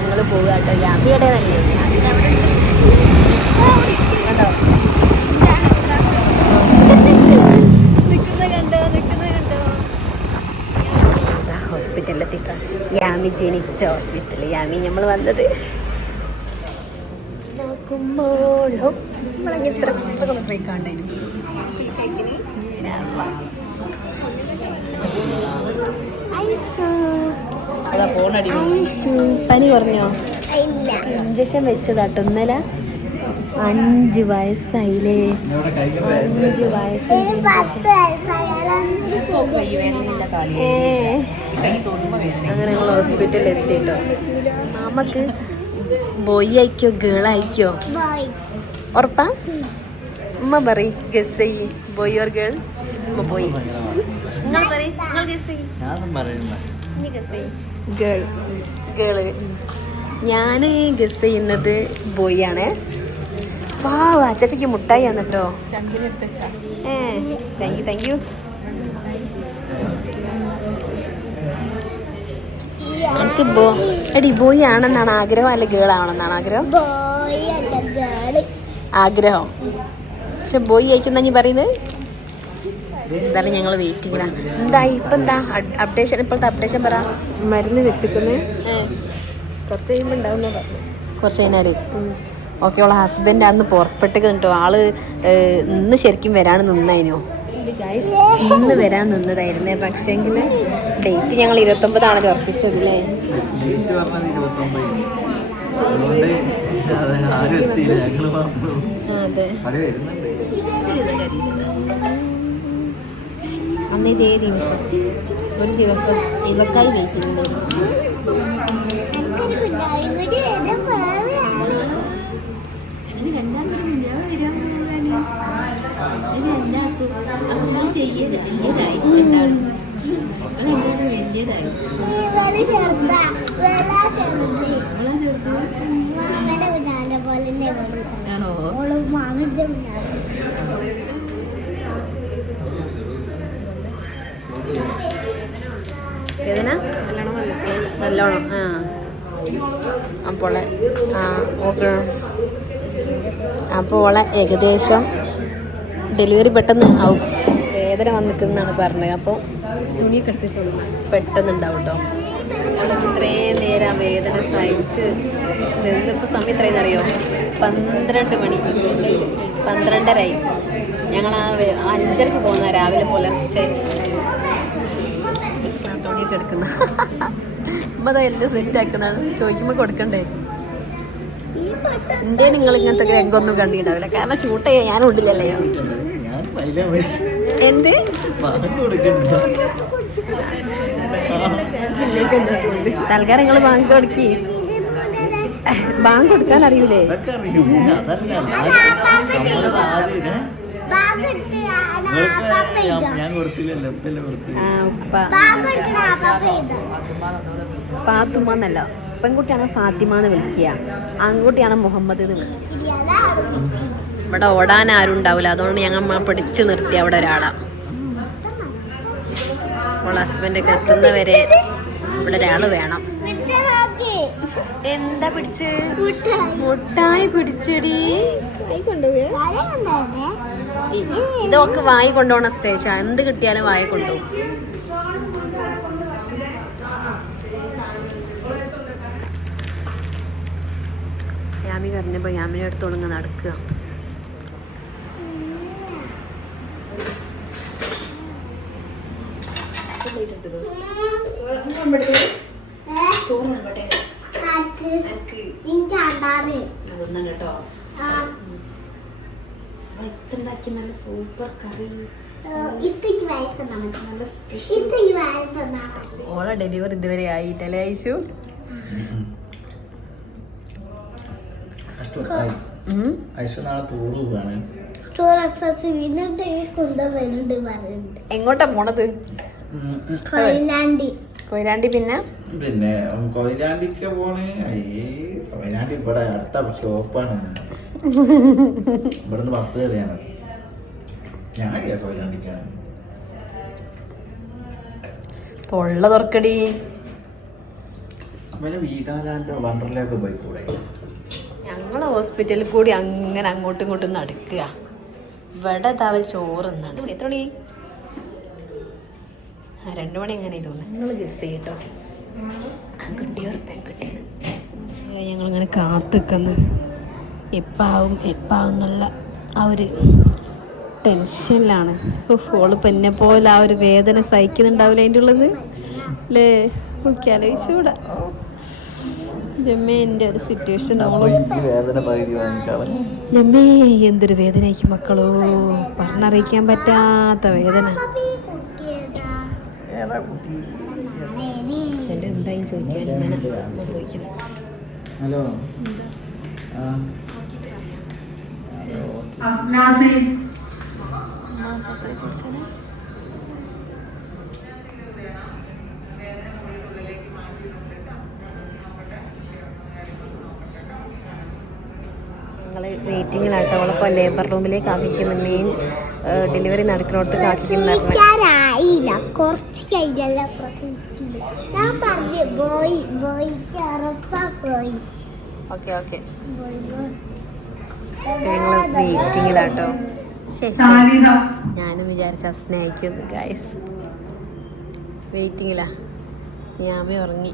ഞങ്ങൾ പോകുക കേട്ടോ. യാമിയുടെ തന്നെ കണ്ടോ ഹോസ്പിറ്റലിലെത്തിക്കാം. യാമി ജനിച്ച ഹോസ്പിറ്റൽ. യാമി നമ്മൾ വന്നത് നോക്കുമ്പോഴോ നമ്മളങ്ങനെ ഇത്ര കണ്ടു. പനി കുറഞ്ഞോ? ഇഞ്ചക്ഷൻ വെച്ചതാട്ടോ ഇന്നലെ. 5 വയസ്സായില്ലേ? 5 വയസ്സ് അങ്ങനെ ഞങ്ങൾ ഹോസ്പിറ്റലിൽ എത്തിട്ടോ. മാമക്ക് ബോയ് അയക്കോ ഗേൾ അയക്കോ? ഉറപ്പാ? ഉമ്മ പറയും ഗസ് ചെയ്യ്. Boy or girl? ഉമ്മ ബോയ്. നിങ്ങൾ പറയും. ഗേൾ. ഗേള്. ഞാൻ ഗസ് ചെയ്യുന്നത് ബോയ് ആണ്. വാ അച്ചാച്ചക്ക് മുട്ടായി ആണെട്ടോ. Thank you. എനിക്ക് എടി ബോയ് ആണെന്നാണ് ആഗ്രഹം അല്ല ഗേൾ ആവണമെന്നാണ് ആഗ്രഹം? ആഗ്രഹം. പക്ഷെ ബോയ് അയക്കുന്ന നീ പറയുന്നത്. എന്തായാലും ഞങ്ങൾ വെയിറ്റിങ്ങിലാണ്. എന്തായി ഇപ്പം എന്താ അപ്ഡേഷൻ? ഇപ്പോഴത്തെ അപ്ഡേഷൻ പറ. മരുന്ന് വെച്ചിരിക്കുന്നത് കുറച്ച് കഴിയുമ്പോൾ ഉണ്ടാവുന്ന പറഞ്ഞു. കുറച്ച് കഴിഞ്ഞാൽ ഓക്കെ. അവളെ ഹസ്ബൻഡ് ആണെന്ന് പുറപ്പെട്ട് കേട്ടോ. ആള് ഇന്ന് ശരിക്കും വരാൻ നിന്നതിനോ? ഇന്ന് വരാൻ നിന്നതായിരുന്നേ. പക്ഷേങ്കിൽ ഡേറ്റ് ഞങ്ങൾ 29 ഉറപ്പിച്ചതല്ലേ? അന്ന് ഇതേ ദിവസം ഒരു ദിവസം ഇവക്കായി വെയിറ്റ് ചെയ്തിട്ടുണ്ടായിരുന്നു. വേദന നല്ലോണം. അപ്പോൾ ഓക്കെ. അപ്പോൾ ഓളെ ഏകദേശം ഡെലിവറി പെട്ടെന്ന് ആവും. വേദന വന്നിക്കുന്നതാണ് പറഞ്ഞത്. അപ്പോൾ തുണിയൊക്കെ എടുത്തിട്ടുള്ളൂ പെട്ടെന്നുണ്ടാവും കേട്ടോ. ഇത്രയും നേരം വേദന സഹിച്ച് നിന്നിപ്പോൾ സമയം എത്രയെന്ന് അറിയോ? 12 മണി 12:30. ഞങ്ങൾ 5:30 പോകുന്ന രാവിലെ പുലർച്ചെ. തുണിയൊക്കെ എടുക്കുന്ന അമ്മതാ എല്ലാം സെറ്റാക്കുന്നതാണ്. ചോദിക്കുമ്പോൾ കൊടുക്കണ്ടേ? എൻ്റെ നിങ്ങൾ ഇങ്ങനത്തെ രംഗമൊന്നും കണ്ടിട്ടുണ്ടാവില്ല. കാരണം ഷൂട്ട് ചെയ്യാൻ ഞാൻ ഉള്ളിലല്ലേ. എന്ത് തൽക്കാലം നിങ്ങൾ ബാങ്ക് കൊടുക്കി. ബാങ്ക് കൊടുക്കാൻ അറിയൂലേ? പാത്തുമ്മന്നല്ല, പെൺകുട്ടിയാണ് ഫാത്തിമ എന്ന് വിളിക്കുക, ആൺകുട്ടിയാണ് മുഹമ്മദ് എന്ന് വിളിക്കുക. ഇവിടെ ഓടാൻ ആരും ഉണ്ടാവില്ല. അതുകൊണ്ട് ഞങ്ങൾ പിടിച്ചു നിർത്തി അവിടെ ഒരാളാ. അപ്പോൾ ഹസ്ബൻഡൊക്കെ എത്തുന്നവരെ ഇവിടെ ഒരാൾ വേണം. എന്താ പിടിച്ച്? മുട്ടായി പിടിച്ചടി. ഇതൊക്കെ വായി കൊണ്ടുപോകണ സ്റ്റേജാ. എന്ത് കിട്ടിയാലും വായി കൊണ്ടുപോകും. യാമി പറഞ്ഞപ്പോൾ യാമിനെ അടുത്ത് തുടങ്ങി നടക്കുക. നല്ല സൂപ്പർ കറി. ഓളെ ഡെലിവറി ഇതുവരെ ആയിട്ടല്ലേ ഐശു? എങ്ങോട്ടാ പോണത്? കൊയിലാണ്ടി. പിന്നെ കൊയിലാണ്ടിക്ക് പോണേ. കൊയിലാണ്ടി ഇവിടെ അടുത്ത സ്റ്റോപ്പാണ്. ഇവിടുന്ന് ബസ് കയറിയാണ്. ഞാൻ കൊയിലാണ്ടിക്കാണ്. തൊള്ള തുറക്കടി. വല്ല വീഗാലാൻഡോ വണ്ടർലയൊക്കെ പോയിക്കൂടെ? ഞങ്ങൾ ഹോസ്പിറ്റലിൽ കൂടി അങ്ങനെ അങ്ങോട്ടും ഇങ്ങോട്ടും നടക്കുക. ഇവിടെ താവൽ ചോറുന്നാണ്. എത്ര മണി? 2 മണി അങ്ങനെ തോന്നുന്നു. ഞങ്ങൾ ഗസ് ചെയ്യട്ടോ, കിട്ടിയോ പെൺകുട്ടിയത്. ഞങ്ങളിങ്ങനെ കാത്തിക്കുന്നു എപ്പാവും എന്നുള്ള ആ ഒരു ടെൻഷനിലാണ്. ഓളിപ്പോൾ എന്നെ പോലെ ആ ഒരു വേദന സഹിക്കുന്നുണ്ടാവില്ല അതിൻ്റെ ഉള്ളത് അല്ലേ? നോക്കി ആലോചിച്ചുകൂടാ ജമ്മേ. എൻ്റെ ഒരു സിറ്റുവേഷൻ ജമ്മേ, എന്തൊരു വേദനയ്ക്കും മക്കളോ, പറഞ്ഞറിയിക്കാൻ പറ്റാത്ത വേദന. എൻ്റെ എന്തായും ചോദിക്കാൻ ഇങ്ങനെ ചോദിക്കുന്നത്. ഹലോ ഞങ്ങൾ വെയിറ്റിങ്ങിലാട്ടോ. അവളിപ്പോൾ ലേബർ റൂമിലേക്ക് ആക്കിക്കുന്നു. Main delivery നടക്കുന്നിടത്ത് ആക്കിക്കുന്നുണ്ടായിരുന്നു. കുറച്ച് കഴിഞ്ഞല്ല ഞാൻ പറഞ്ഞു പോയി ഓക്കെ ഓക്കെ, ഞങ്ങൾ വെയിറ്റിങ്ങിലാട്ടോ. ഞാനും വിചാരിച്ച സ്നേഹിക്കുന്നു ഗൈസ്. വെയിറ്റിങ്ങിലാ. ഞാമേ ഉറങ്ങി.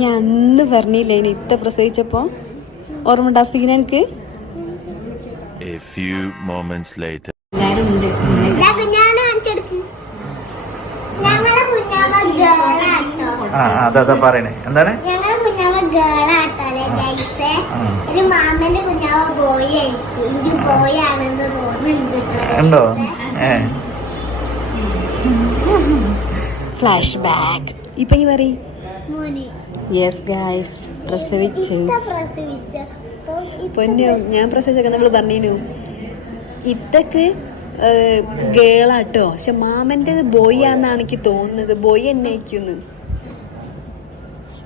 ഞാൻ അന്ന് പറഞ്ഞില്ലേ ഇനി ഇത്ത പ്രസവിച്ചപ്പോ ഓർമ്മ ഉണ്ടാസിക്കുന്ന എനിക്ക്. എല്ലാരും ഉണ്ട്. അതാ പറയണേ. എന്താണ്? ഞങ്ങളെ കുഞ്ഞാവ ഗേളാട്ടല്ലേ ഗൈസേ. ഒരു മാമന്റെ കുഞ്ഞാവ ബോയ് ആയിരിക്കും. ഇത് ബോയ് ആണെന്ന് തോന്നുന്നുണ്ട്. ഉണ്ടോ? Flash back. ഇപ്പൊ ഈ പറയും. മോനെ യെസ് ഗൈസ്, പ്രസവിച്ചു. പ്രസവിച്ച പൊന്നു, ഞാൻ പ്രസവിച്ചൊക്കെ നമ്മൾ പറഞ്ഞു ഇത്തക്ക് ഗേളാട്ടോ, പക്ഷെ മാമൻ്റെ ബോയ് ആണെന്നാണ് എനിക്ക് തോന്നുന്നത്. ബോയ് എന്നെ അയക്കുന്നു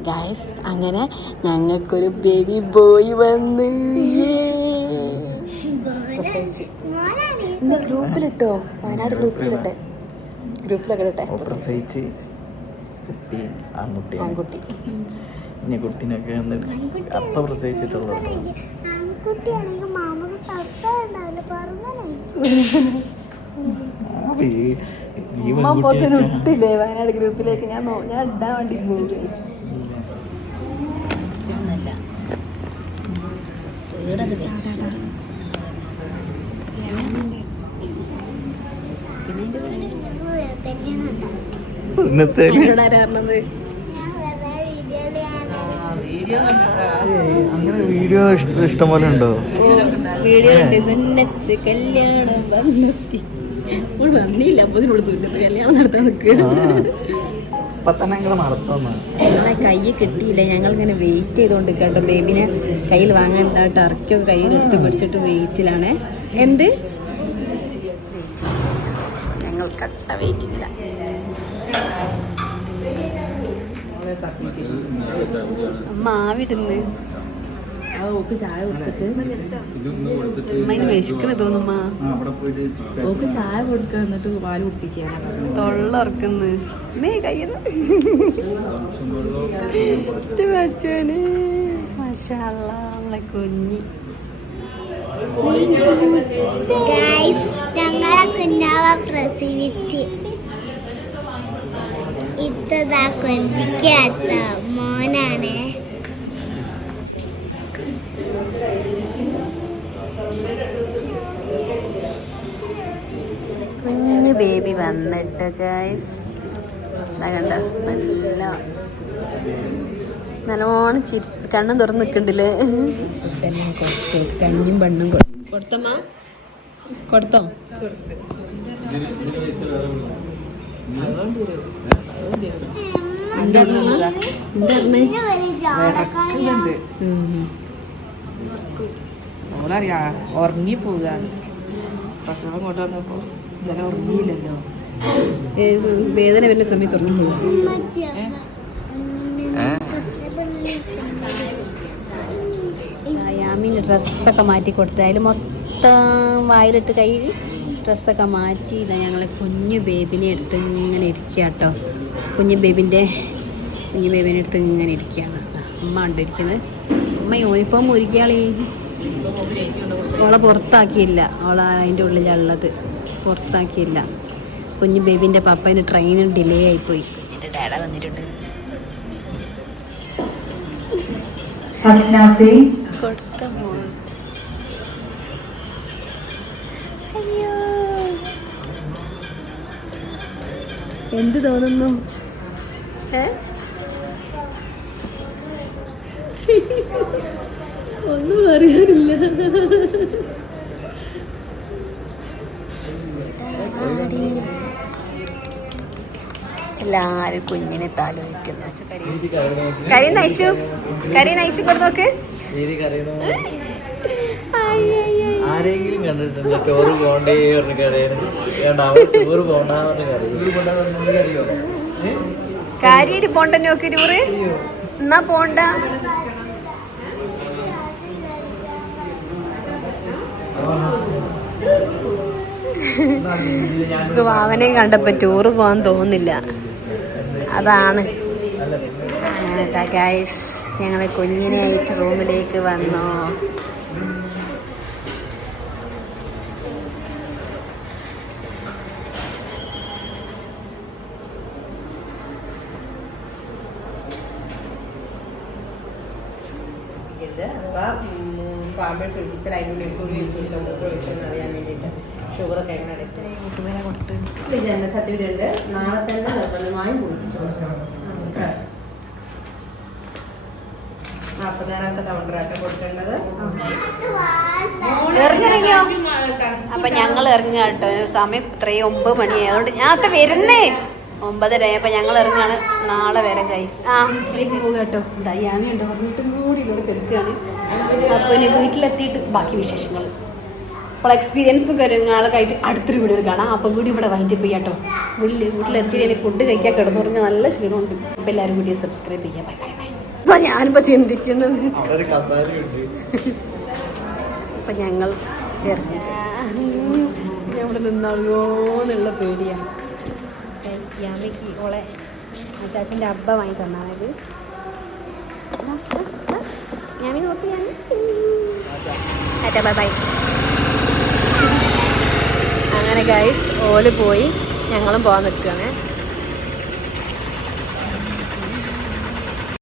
ഗൈസ്. അങ്ങനെ ഞങ്ങൾക്കൊരു ബേബി ബോയ് വന്ന് പ്രസവിച്ച്. ഇന്ന് ഗ്രൂപ്പിലിട്ടോ, വയനാട് ഗ്രൂപ്പിലിട്ടെ, ഗ്രൂപ്പിലൊക്കെ ഇട്ടെ. പ്രസവിച്ച് കുട്ടി ആൺകുട്ടി. ഇനി കുട്ടീനൊക്കെ അപ്പ പ്രസവിച്ചിട്ടുള്ളൂ. ആൺകുട്ടിയാണെങ്കിൽ മാമക്ക് സസ്ത ഉണ്ടാവില്ല, ഇട്ടില്ലേ വയനാട് ഗ്രൂപ്പിലേക്ക്. ഞാൻ ഇടാൻ വേണ്ടി പോവുകയെ. ഇന്നത്തെ അങ്ങനെ വീഡിയോ ഇഷ്ടംപോലെ ഉണ്ടോ? വീഡിയോ കല്യാണം വന്നില്ല. അപ്പൊ കല്യാണം നടത്താൻ നിൽക്കുക. കൈ കിട്ടിയില്ല. ഞങ്ങളിങ്ങനെ വെയിറ്റ് ചെയ്തുകൊണ്ട് കേട്ടോ. ബേബിനെ കയ്യിൽ വാങ്ങാൻ ടർക്കിയൊക്കെ കയ്യിൽ ഇട്ട് പിടിച്ചിട്ട് വെയിറ്റിലാണ്. എന്ത് ഞങ്ങൾ കട്ട വെയിറ്റില്ല. അമ്മ ആവിടുന്ന് ഓക്ക് ചായ കൊടുത്തിട്ട് അമ്മ വിശക്കണ തോന്നുമ്മ. ഓക്ക് ചായ കൊടുക്കുക, എന്നിട്ട് പാല് കുടിപ്പിക്കാൻ തൊള്ളറക്കുന്നു. മേ കയ്യത് വച്ചോന്. മാഷാഅല്ലാ, നമ്മളെ കുഞ്ഞി. ഞങ്ങളെ കുഞ്ഞാവ പ്രസവിച്ച് ഇത്തതാ കൊഞ്ചാത്ത മോനാണ്. കുഞ്ഞു ബേബി വന്നിട്ട് ഗൈസ് കണ്ട നല്ലോണം കണ്ണും തുറന്ന് നിൽക്കണ്ടില്ലേ. കഞ്ഞും പെണ്ണും കൊടുത്തമ്മ കൊടുത്തോ. ഓളറിയാ ഉറങ്ങിപ്പോവുക. പ്രസവം കൊണ്ട് വന്നപ്പോ ഇന്നലെ ഉറങ്ങിയില്ലല്ലോ. വേദന വരുന്ന സമയത്ത് ഉറങ്ങിപ്പോകും. യാമിന് ഡ്രസ്സൊക്കെ മാറ്റി കൊടുത്ത് അതിൽ മൊത്തം മൊത്തം വായിലിട്ട് കൈ ഡ്രസ്സൊക്കെ മാറ്റി ഇതാ ഞങ്ങൾ കുഞ്ഞു ബേബിനെ എടുത്ത് ഇങ്ങനെ ഇരിക്കുക കേട്ടോ. കുഞ്ഞു ബേബിനെ എടുത്ത് ഇങ്ങനെ ഇരിക്കുകയാണ്. അമ്മ കണ്ടിരിക്കുന്നത്. അമ്മ യൂണിഫോം ഒരുക്കിയാളീ ഓളെ പുറത്താക്കിയില്ല. ഓളെ അതിൻ്റെ ഉള്ളിലുള്ളത് പുറത്താക്കിയില്ല. കുഞ്ഞു ബേബിൻ്റെ പപ്പേന് ട്രെയിന് ഡിലേ ആയിപ്പോയി. എൻ്റെ ഡാഡ വന്നിട്ടുണ്ട്. കൊടുത്ത മോൾ അയ്യോ എന്ത് തോന്നുന്നു? ഒന്നും അറിയാനില്ല. എല്ലാരും കുഞ്ഞിനെ താലോചിക്കുന്നു. കരി നയിച്ചു കൊണ്ട് നോക്ക്. ആരെങ്കിലും കണ്ടിട്ടുണ്ടോ ടൂറ് പോണ്ടേ ടൂറ് പോണ്ടെന്ന് കറിയോ? കാര്യായിട്ട് പോണ്ട നോക്ക് ടൂറ്. എന്നാ പോണ്ട. വാവനെയും കണ്ടപ്പോ ടൂറ് പോകാൻ തോന്നില്ല. അതാണ് ഗൈസ്. ഞങ്ങളെ കുഞ്ഞിനായിട്ട് റൂമിലേക്ക് വന്നു. ഫാമേഴ്സ് ഒഴിച്ചാൽ അതിനുള്ളിൽ കൂടി വെച്ചില്ല മൂത്ര വെച്ചെന്ന് അറിയാൻ വേണ്ടിയിട്ട് ഷുഗറൊക്കെ എങ്ങനെ എടുത്ത് കൂട്ടുകാരെ കൊടുത്ത് ജനന സർട്ടിഫിക്കറ്റ് ഉണ്ട്. നാളെ തന്നെ നിർബന്ധമായും പൂരിപ്പിച്ചു കൊടുക്കണം. 40ാമത്തെ കൗണ്ടറായിട്ട് കൊടുക്കേണ്ടത്. ഇറങ്ങിയോ? അപ്പൊ ഞങ്ങൾ ഇറങ്ങുക കേട്ടോ. സമയം ഇത്രയും 9 മണിയായി. അതുകൊണ്ട് ഞാൻ വരുന്നേ 9:30. അപ്പൊ ഞങ്ങൾ ഇറങ്ങാണ്. നാളെ വരെ ഗൈസ്. വീട്ടിലേക്ക് പോകുക കേട്ടോ. ദയ്യാമിയുണ്ട് പറഞ്ഞിട്ടും കൂടി ഇവിടെ കിടക്കുകയാണ്. അപ്പോൾ ഇനി വീട്ടിലെത്തിയിട്ട് ബാക്കി വിശേഷങ്ങൾ അപ്പോൾ എക്സ്പീരിയൻസും കാര്യങ്ങളൊക്കെ ആയിട്ട് അടുത്തൊരു വീഡിയോയിൽ കാണാം. അപ്പം കൂടി ഇവിടെ വൈൻഡ് അപ്പ് ചെയ്യാം കേട്ടോ. വീട്ടിലെത്തി ഫുഡ് കഴിക്കാൻ കിടന്നുറങ്ങി നല്ല ക്ഷീണമുണ്ട്. അപ്പോൾ എല്ലാവരും വീഡിയോ സബ്സ്ക്രൈബ് ചെയ്യാം. Bye bye bye. അപ്പോൾ ഞാനിപ്പോൾ ചിന്തിക്കുന്നത് അപ്പം ഞങ്ങൾ ഇറങ്ങി ഇവിടെ നിന്നാളോ എന്നുള്ള പേടിയാണ്. യാമിക്ക് ഓളെ അച്ചാച്ചൻ്റെ അബ്ബ വാങ്ങി തന്നാണത്. യാമി നോക്കി ടാറ്റാ ബൈ ബൈ. അങ്ങനെ ഗൈസ് ഓല് പോയി. ഞങ്ങളും പോകാൻ നിൽക്കുകയാണ്.